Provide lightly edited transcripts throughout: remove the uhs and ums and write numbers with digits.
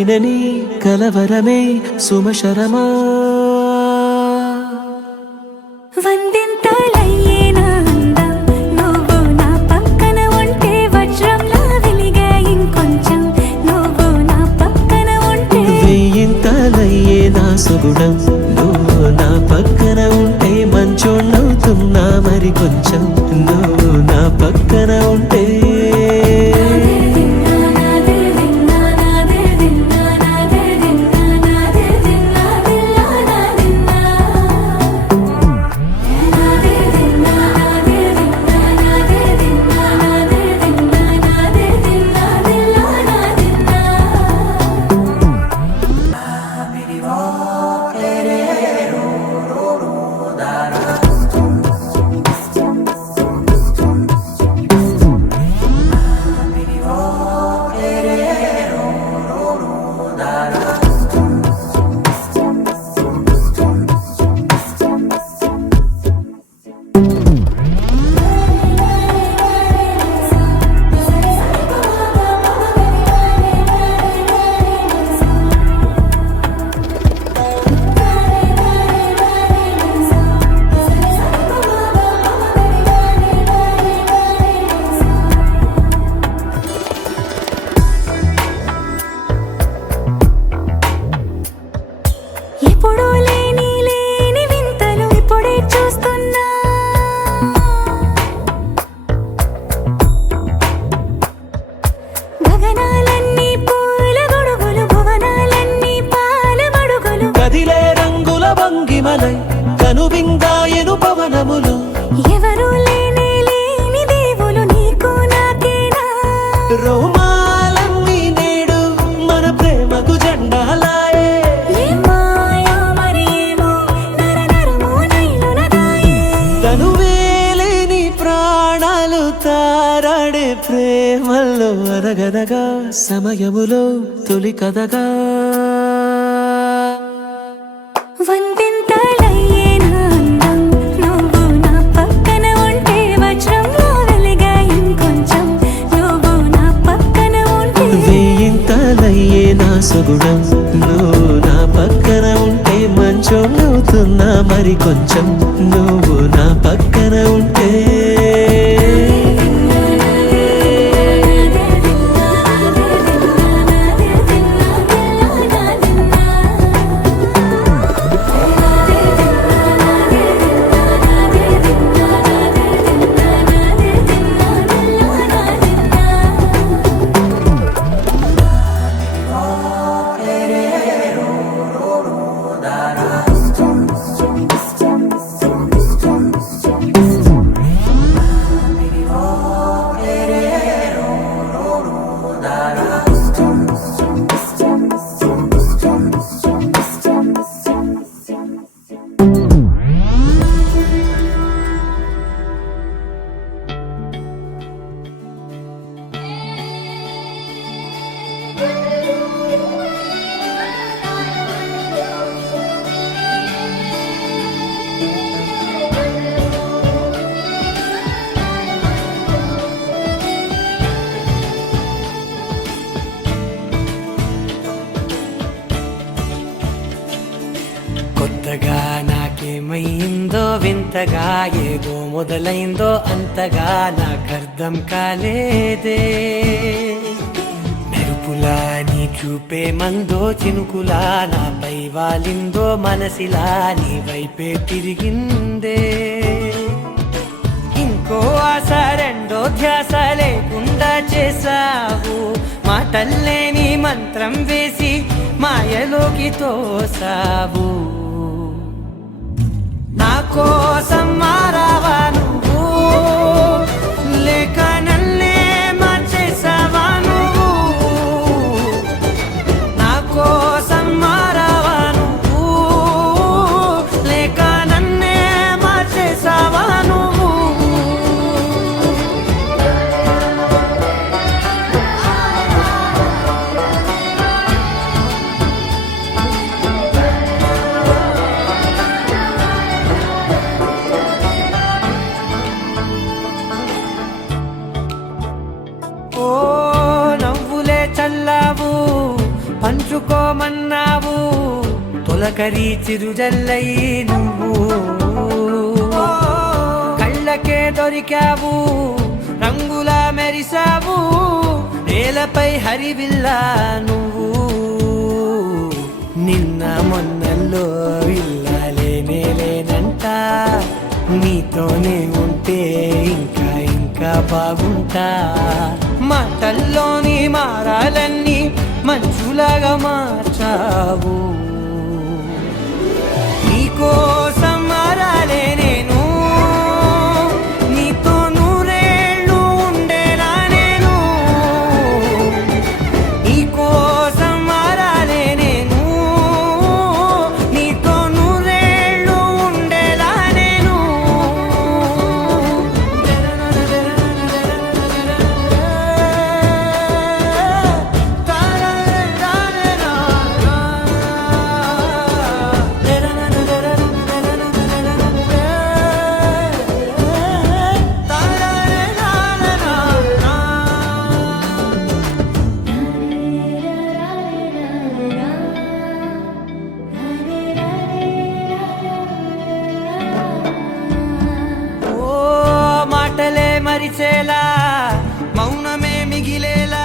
కదిలినని కలవరమే సుమశరమా వందింతలయ్యేనా అందం నువ్వు నా పక్కన ఉంటే వజ్రంలా వెలిగే ఇంకొంచెం నువ్వు నా పక్కన ఉంటే వెయ్యింతలయ్యే నా సుగుణం నువ్వు నా పక్కన ఉంటే మంచోణ్ణవుతున్నా మరి కొంచెం నువ్వు నా పక్కన ఉంటే ఎప్పుడూ లేని వింతలు ఇప్పుడే చూస్తున్నా గగనాలన్నీ పూల గొడుగులు భువనాలన్నీ పాల మడుగులు కదిలే రంగుల భంగిమలై కనువిందాయను పవనములు ఎవరూ లేని దేవులు నీకు నాకేనా రోమాలన్నీ నేడు మన ప్రేమకు జెండాలాయే తనువేలేని ప్రాణాలు తారాడే ప్రేమల్లో అరగనగా సమయములో తొలి కథగా వందింతలయ్యేనా అందం నువ్వు నా పక్కన ఉంటే వజ్రంలా వెలిగే ఇంకొంచెం నువ్వు నా పక్కన ఉంటే వెయ్యింతలయ్యే నా సుగుణం నువ్వు నా పక్కన ఉంటే మంచోణ్ణవుతున్నా మరి కొంచెం నువ్వు నా పక్కన ఉంటే కొత్తగా నాకేమైందో వింతగా ఏదో మొదలైందో అంతగా నాకర్థం కాలేదే మెరుపులా నీ చూపే మందో చినుకులా నాపై వాలిందో మనసిలా నీ వైపే తిరిగిందే ఇంకో ఆశ రెండో ధ్యాస లేకుండా చేసావు మాటల్లేని మంత్రం వేసి మాయలోకి తోసావు నా కోసం మారావా నువ్వు లేక నన్నే మార్చేసావా నువ్వు నా కోసం మారావా నువ్వు లేక నన్నే మార్చేసావా నువ్వు తొలకరి చిరుజల్లై నువ్వు కళ్ళకే దొరికావు రంగుల మెరిసావు నేలపై హరివిల్లా నువ్వు నిన్న మొన్నల్లో ఇల్లాలేనే లేనంట నీతోనే ఉంటే ఇంకా ఇంకా బాగుంటా మాటల్లోని మారాలన్నీ మంచులాగా మార్చావు నీకోసం మారాలే నేను నీతో నూరేళ్ళు ఉండేలా నేను నీకోసం మారాలే నేను నీతో నూరేళ్ళు ఉండేలా నేను మాటలే మరిచేలా మౌనమే మిగిలేలా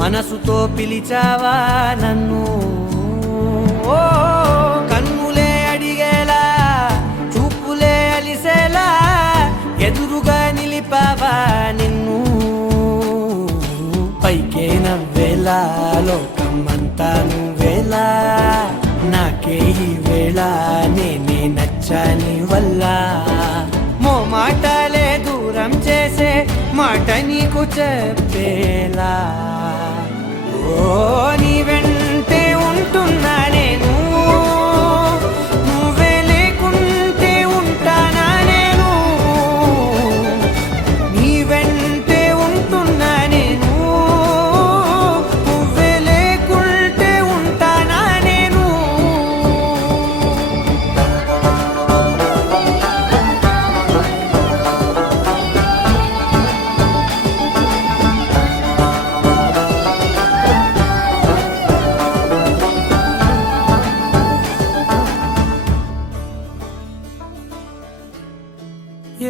మనసుతో పిలిచావా నన్ను ఓ కన్నులే అడిగేలా చూపులే అలిసేలా ఎదురుగా నిలిపావా నిన్ను పైకే నవ్వేలా లోకమంతా నువ్వేలా నాకే ఈ వేళ నేనే నచ్చాని వల్ల మాటలే దూరం చేసే మాట నీకు చెప్పేలా ఓ నీ వెంటే ఉంటున్నా నేను నువ్వే లేకుంటే ఉంటానా నేను నీ వెంటే ఉంటున్నా నేను నువ్వే లేకుంటే ఉంటానా నేను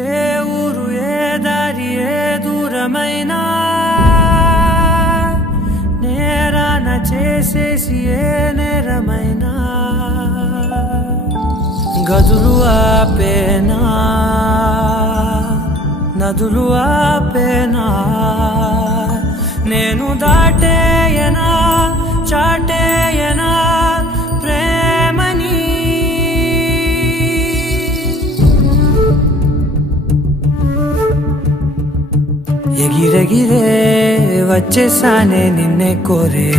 ఏ ఊరు ఏ దారి ఏ దూరమైనా నేరాన చేసేసి ఏ నేరమైనా గదులు ఆపేనా నదులు ఆపేనా నేను దాటేయనా చాటేయనా ప్రేమని ఎగిరెగిరే వచ్చేసానే నిన్నే కోరే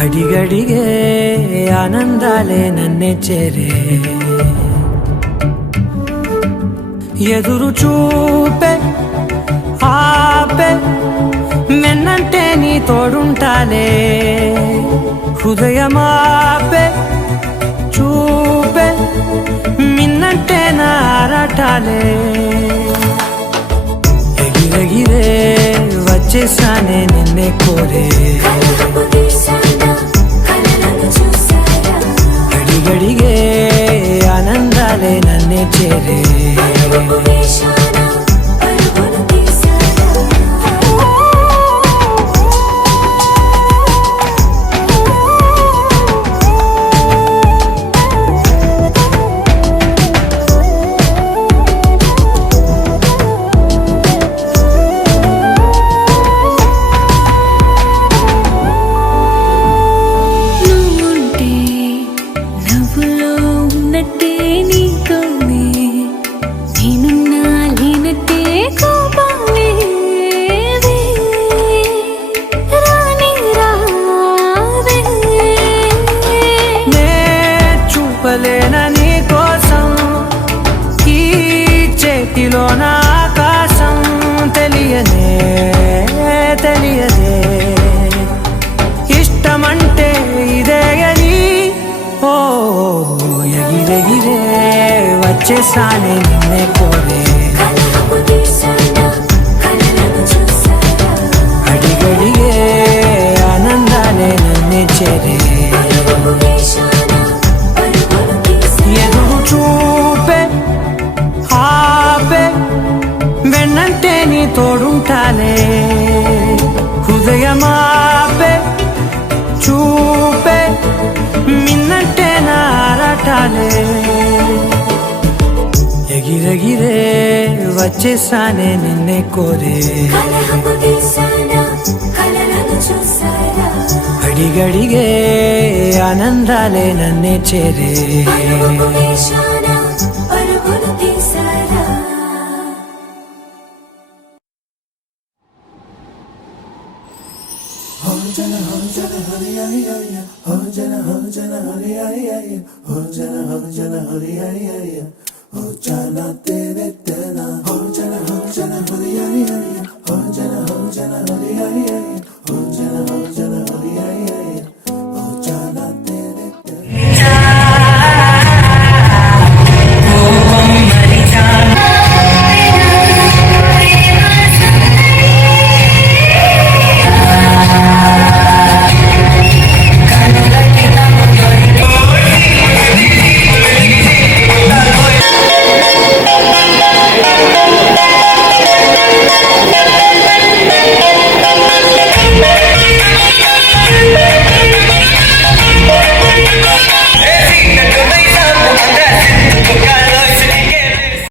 అడిగడిగే ఆనందాలే నన్నే చేరే ఎదురు చూపే ఆపే మెన్నంటే నీ తోడుంటాలే హృదయమాపే చూపే మిన్నంటే నారాటాలే ఎగిరెగిరే వచ్చేసానే నిన్నే కోరే అడిగడిగే ఆనందాలే నన్నే చేరే నీ కోసం ఈ చేతిలో నా ఆకాశం తెలియదే తెలియదే ఇష్టమంటే ఇదే అని ఓ ఎగిరెగిరే వచ్చేసానే నిన్నే కోరే అడిగడిగే ఆనందాలు చేరే వేషాన పరుగులు తీసా ఎదురు చూపే ఆపే వెన్నంటే నీ తోడుంటాలే హృదయమాపే చూపే మిన్నంటే నారాటాలే ఎగిరెగిరే వచ్చేసానే నిన్నే కోరే కలహపు తీసానా కలలను చూసారా గడిగడిగే ఆనందాలే నన్నే చేరే వేషాన పరుగులు తీసారా హరి